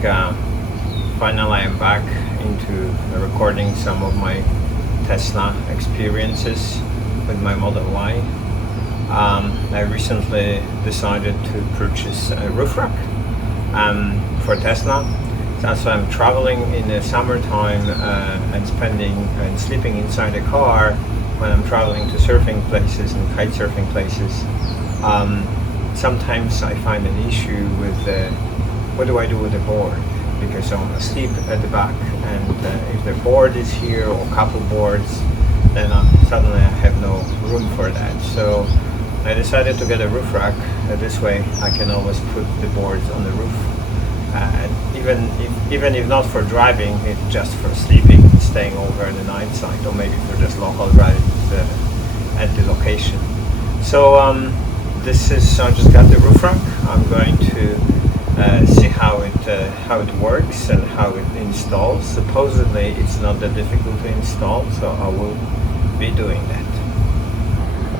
finally I'm back into recording some of my Tesla experiences with my Model Y. I recently decided to purchase a roof rack for Tesla. So I'm traveling in the summertime and sleeping inside a car when I'm traveling to surfing places and kite surfing places. Sometimes I find an issue with what do I do with the board, because I want to sleep at the back, and if the board is here or a couple boards, then suddenly I have no room for that. So I decided to get a roof rack. This way I can always put the boards on the roof. Even if not for driving, it's just for sleeping, staying over the night side, or maybe for just local drive at the location. So I just got the roof rack. I'm going to see how it works and how it installs. Supposedly it's not that difficult to install, so I will be doing that.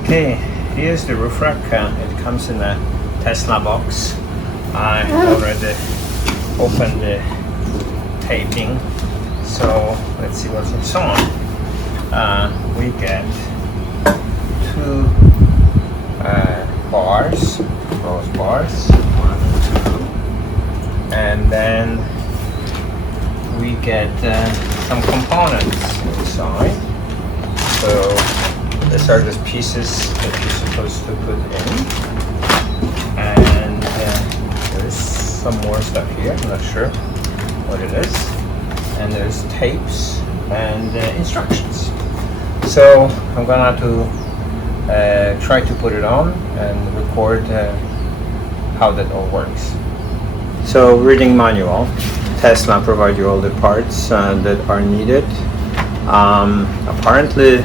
Okay, here's the roof rack. It comes in a Tesla box. I already opened the taping, so let's see what's inside. We get two bars, one and two, and then we get some components inside. So these are just pieces that you're supposed to put in, and there's some more stuff here. I'm not sure what it is, and there's tapes and instructions. So I'm gonna have to try to put it on and record how that all works. So reading manual, Tesla provide you all the parts that are needed. Apparently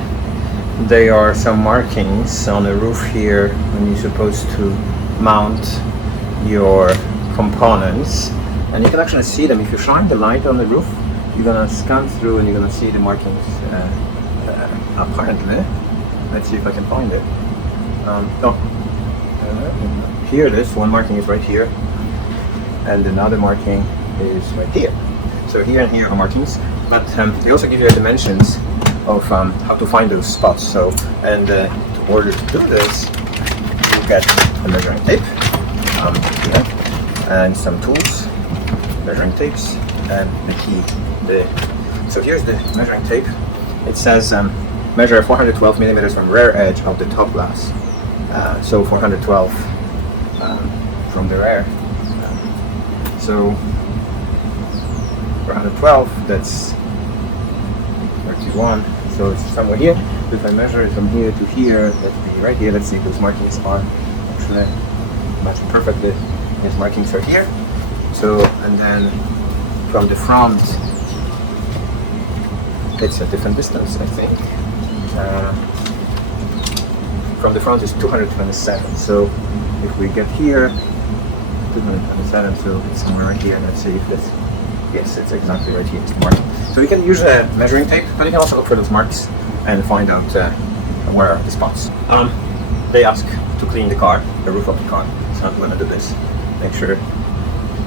there are some markings on the roof here when you're supposed to mount your components, and you can actually see them if you shine the light on the roof. You're gonna scan through and you're gonna see the markings. Apparently, let's see if I can find it. Here it is. One marking is right here, and another marking is right here. So here and here are markings, but they also give you dimensions of how to find those spots. So, and in order to do this, you get a measuring tape. And some tools, measuring tapes, and the key. So here's the measuring tape. It says measure 412 millimeters from rear edge of the top glass. So 412 from the rear. So 412, that's 31. So it's somewhere here. So if I measure it from here to here, that'd be right here. Let's see if those markings are actually matching perfectly. These markings are here. So, and then from the front, it's a different distance, I think. From the front is 227. So if we get here, 227, so it's somewhere right here. Let's see if it's, yes, it's exactly right here. It's the marking. So we can use a measuring tape, but you can also look for those marks and find out where are the spots. They ask to clean the car, the roof of the car. So I'm going to do this. Make sure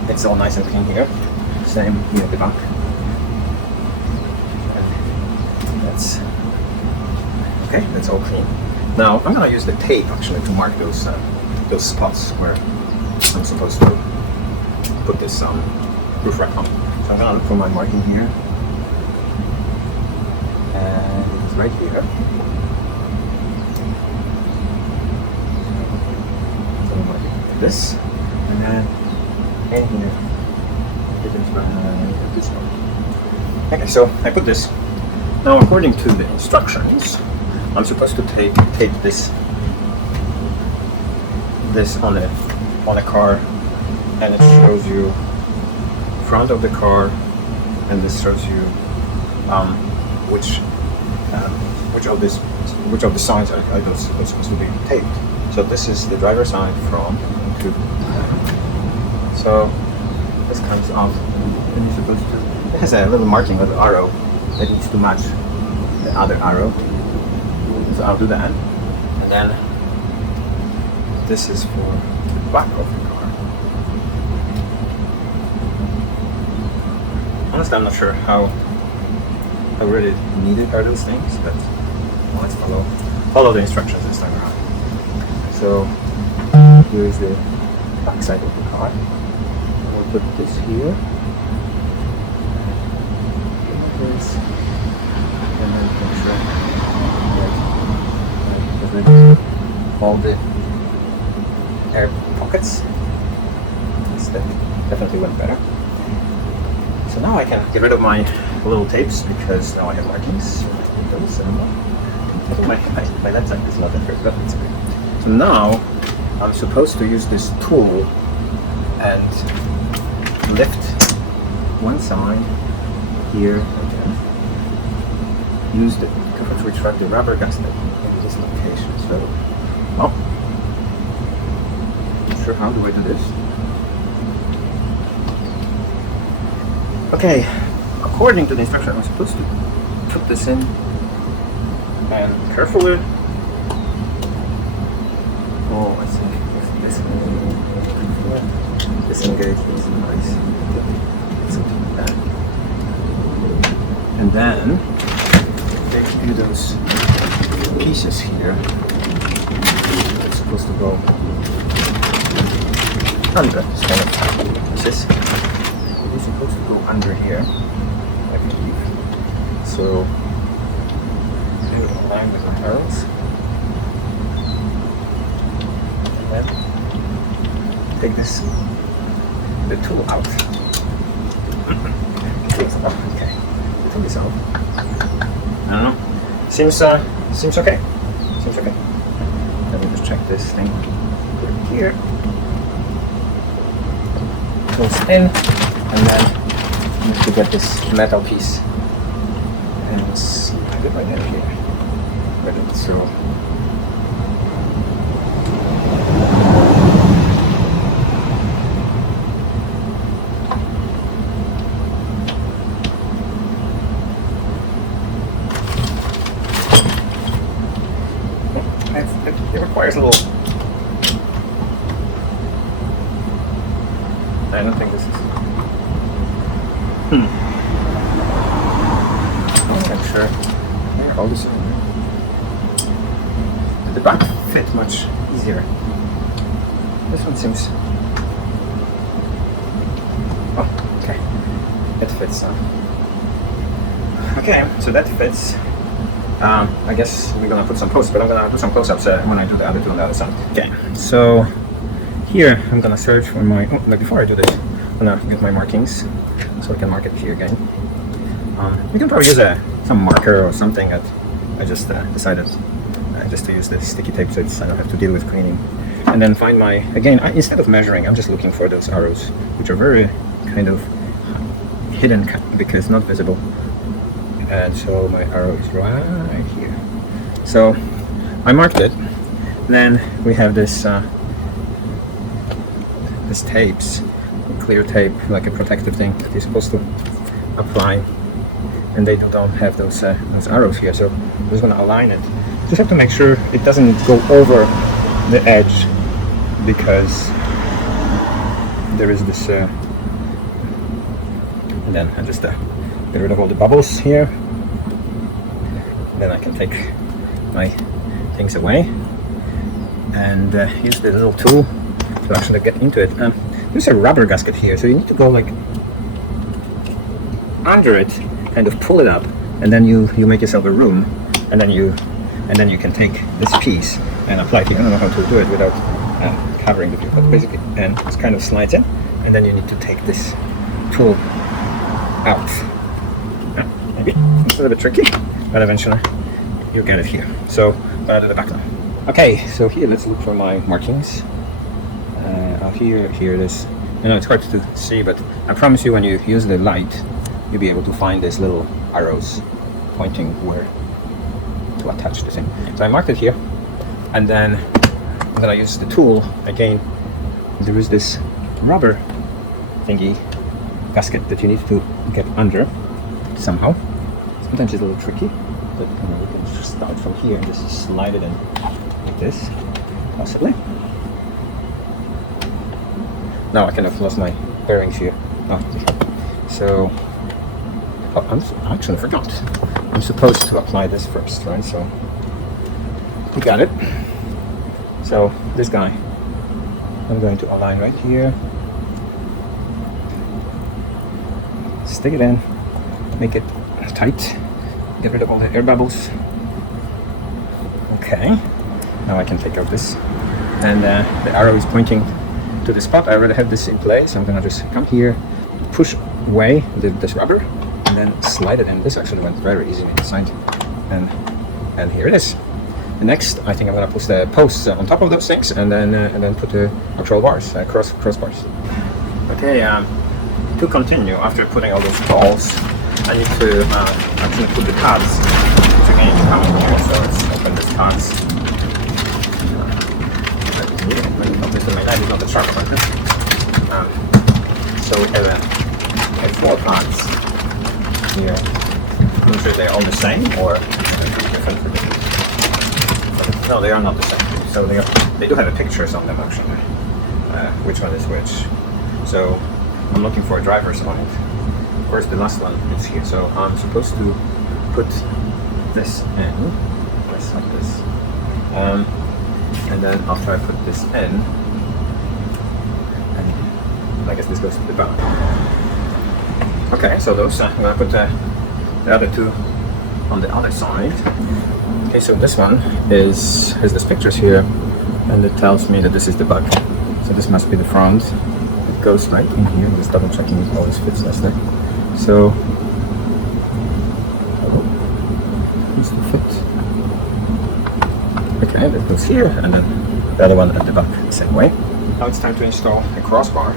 it's all nice and clean here. Same here at the back. And that's okay. That's all clean. Now I'm gonna use the tape actually to mark those spots where I'm supposed to put this roof rack on. So I'm gonna look for my marking here, and it's right here. So I'm marking this. And then in here, this one. Okay, so I put this. Now, according to the instructions, I'm supposed to tape this on a car, and it shows you front of the car, and this shows you which of the sides are those supposed to be taped. So this is the driver's side front. So this comes off, and you're supposed to. It has a little marking, a little arrow that needs to match the other arrow. So I'll do that, and then this is for the back of the car. honest, I'm not sure how really needed are those things, but let's follow the instructions this time around. So here is the back side of the car. We'll put this here. This, and then make sure that all the air pockets. That definitely went better. So now I can get rid of my little tapes because now I have markings. Those anymore. I think my left side is not that great, but it's okay. So now I'm supposed to use this tool and lift one side here and then use the cover to retract the rubber gasket in this location. So, well, not sure how do I do this. Okay, according to the instruction, I'm supposed to put this in and carefully. Oh, I think if this disengage is nice. Something like that. And then take those pieces here. It's supposed to go under this kind of pieces. It's supposed to go under here, I believe. So, do it in line with my arrows. And then take the tool out. Okay, the tool is out. I don't know. Seems okay. Seems okay. Let me just check this thing. Put it here. Goes in. And then I need to get this metal piece and slide it right in here. Ready to throw. It requires a little. I don't think this is. I'm not sure. All this. The back fit much easier. This one seems. Oh, okay. It fits. Okay, so that fits. I guess we're gonna put some posts, but I'm gonna put some close-ups when I do the other two on the other side. Okay, so here I'm gonna search for my. Oh, like before I do this, I'm gonna get my markings. So I can mark it here again. We can probably use some marker or something that I just decided just to use the sticky tape so I don't have to deal with cleaning. And then find my, again, instead of measuring, I'm just looking for those arrows, which are very kind of hidden because not visible. And so my arrow is right here. So I marked it. Then we have this tapes. Clear tape, like a protective thing that you're supposed to apply, and they don't have those arrows here, so I'm just going to align it. Just have to make sure it doesn't go over the edge because there is this and then I just get rid of all the bubbles here. Then I can take my things away and use the little tool to actually get into it. There's a rubber gasket here, so you need to go like under it, kind of pull it up, and then you make yourself a room, and then you can take this piece and apply it. I don't know how to do it without covering the view, but basically, and it kind of slides in, and then you need to take this tool out. Maybe it's a little bit tricky, but eventually you get it here. So I'm gonna do the back now. Okay, so here let's look for my markings. Here it is. I know it's hard to see, but I promise you when you use the light, you'll be able to find these little arrows pointing where to attach the thing. So I marked it here, and then I'm gonna use the tool again. There is this rubber thingy gasket that you need to get under somehow. Sometimes it's a little tricky, but you can just start from here and just slide it in like this, possibly. Now I kind of lost my bearings here. Oh, so I actually forgot. I'm supposed to apply this first, right? So you got it. So this guy, I'm going to align right here. Stick it in, make it tight, get rid of all the air bubbles. Okay, now I can take out this, and the arrow is pointing to the spot. I already have this in place. I'm gonna just come here, push away this rubber, and then slide it in. This actually went very easily inside, and here it is. And next, I think I'm gonna put the posts on top of those things, and then put the actual bars, crossbars. Okay, to continue after putting all those balls, I need to actually put the cards. Which again, you come in here, so let's open this cards. Obviously, my knife is not the sharp one. So we have 4 cards here. I'm not sure they're all the same or different for different. No, they are not the same. So they do have pictures on them actually. Which one is which? So I'm looking for a driver's on it. Of course, the last one is here. So I'm supposed to put this in, just like this. And then after I put this in, and I guess this goes to the back. Okay, so those, I'm gonna put the other 2 on the other side. Okay, so this one has these pictures here, and it tells me that this is the back. So this must be the front. It goes right in here. I'm just double checking if all this fits nicely. So, needs to fit. Okay, that goes here, and then the other one at the back the same way. Now it's time to install a crossbar.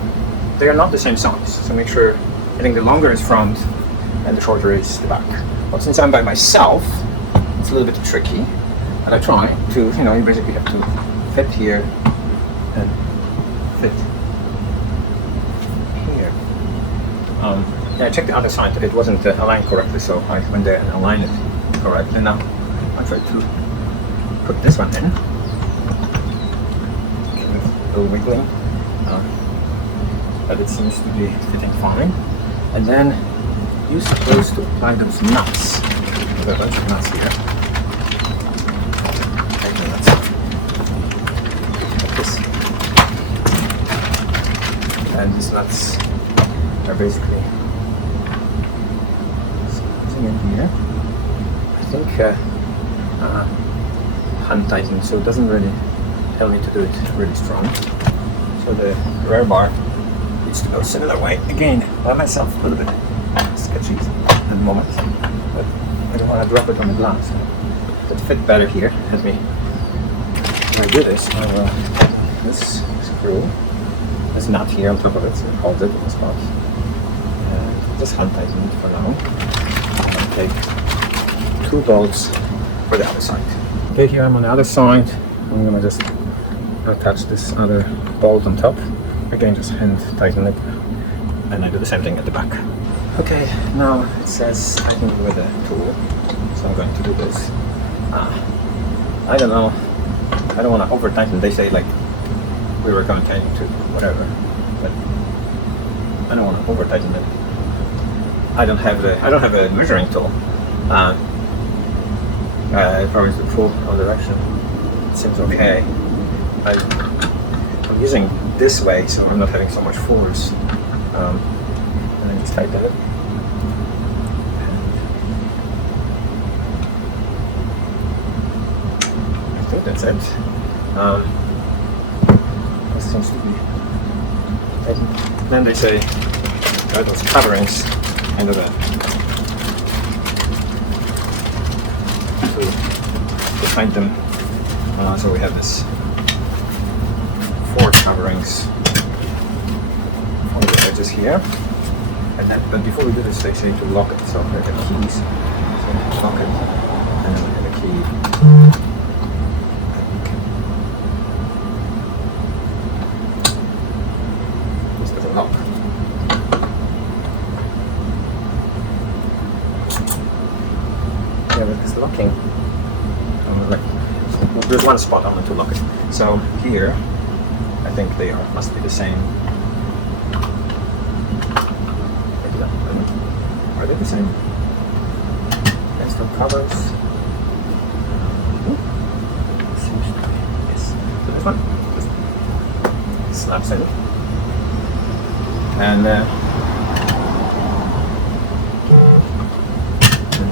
They are not the same size, so make sure, I think the longer is front and the shorter is the back. But since I'm by myself, it's a little bit tricky, and I try to, you basically have to fit here and fit here. Yeah, I checked the other side, it wasn't aligned correctly, so I went there and aligned it correctly. Now I try to put this one in, a little wiggling, but it seems to be fitting fine. And then you're supposed to apply those nuts. I've got a bunch of nuts here. Take the nuts like this. And these nuts are basically sitting in here. I think hand tightened, so it doesn't really tell me to do it really strong. So the rear bar needs to go similar way. Again, by myself, a little bit sketchy at the moment, but I don't want to drop it on the glass. It fit better here. When I do this, I will take this screw, this nut here on top of it, so it holds it in the spot. And just hand tighten it for now. And take 2 bolts for the other side. Okay, here I'm on the other side. I'm gonna just attach this other bolt on top. Again, just hand tighten it, and I do the same thing at the back. Okay, now it says tighten with a tool, so I'm going to do this. I don't know, I don't want to over tighten. They say like we were going to whatever, but I don't want to over tighten it. I don't have a measuring tool. If I was to pull all direction, it seems okay. I'm using this way, so I'm not having so much force. And then just tighten it. I think that's it. This seems to be tightened. Then they say there are those coverings under the to find them. So we have this 4 coverings on the edges here, and then, but before we do this, they say to lock it. So there are the keys. So lock it, and then we have a key. This doesn't lock. Yeah, but it's locking. There's one spot I want to lock it. So here, I think they must be the same. Are they the same? covers. Seems to be, yes. So this one just snaps in. And I'm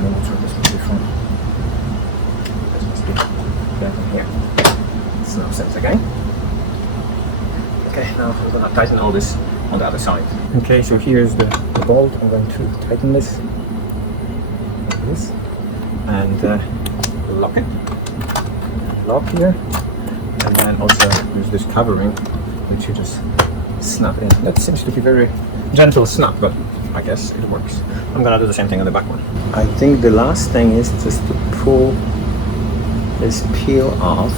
not sure this must be from. This must be back in here. Snaps in again. Okay, now I'm gonna tighten all this on the other side. Okay, so here's the bolt. I'm going to tighten this like this and lock it. Lock here, and then also there's this covering which you just snap in. That seems to be very gentle snap, but I guess it works. I'm gonna do the same thing on the back one. I think the last thing is just to pull this peel off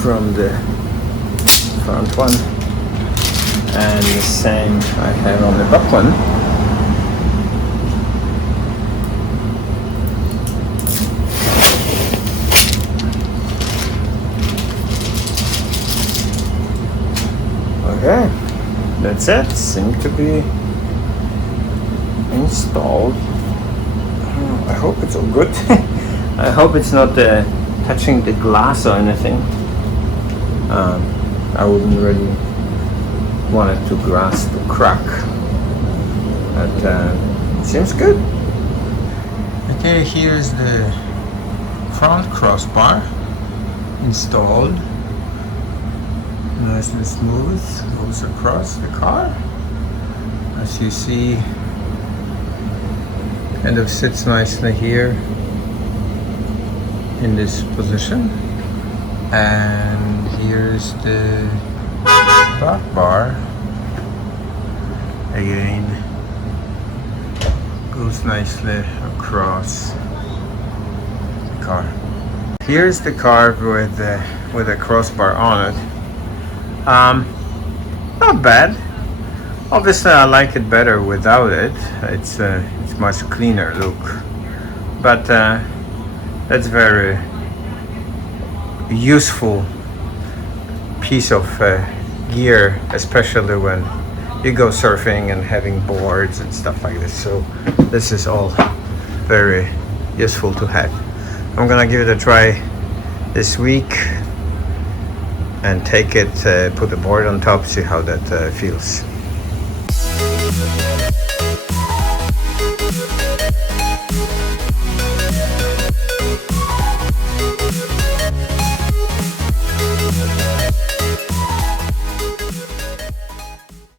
from the front one, and the same I have on the back one. Okay, that's it. Seems to be installed. I hope it's all good. I hope it's not touching the glass or anything. I wouldn't really want it to grasp the crack, but seems good. Okay, here's the front crossbar installed. Nice and smooth, goes across the car. As you see, kind of sits nicely here in this position. And here's the back bar. Again, goes nicely across the car. Here's the car with a crossbar on it. Not bad. Obviously, I like it better without it. It's much cleaner look, but that's very useful piece of gear, especially when you go surfing and having boards and stuff like this. So this is all very useful to have. I'm gonna give it a try this week and take it, put the board on top, see how that feels.